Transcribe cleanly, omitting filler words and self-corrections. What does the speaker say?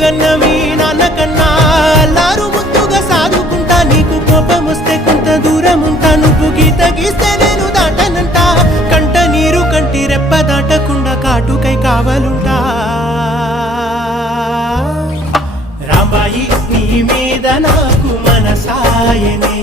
గన్న మీ నాన్నకన్నా అల్లారు ముద్దుగా సాదుకుంటా నీకు కోపం వస్తే కొంత దూరం ఉంటా నువ్వు గీత గీస్తే నేను దాటనంటా కంట నీరు కంటి రెప్ప దాటకుండా కాటుకై కావలుంటా రాంబాయి నీ మీద నాకు మనసాయనే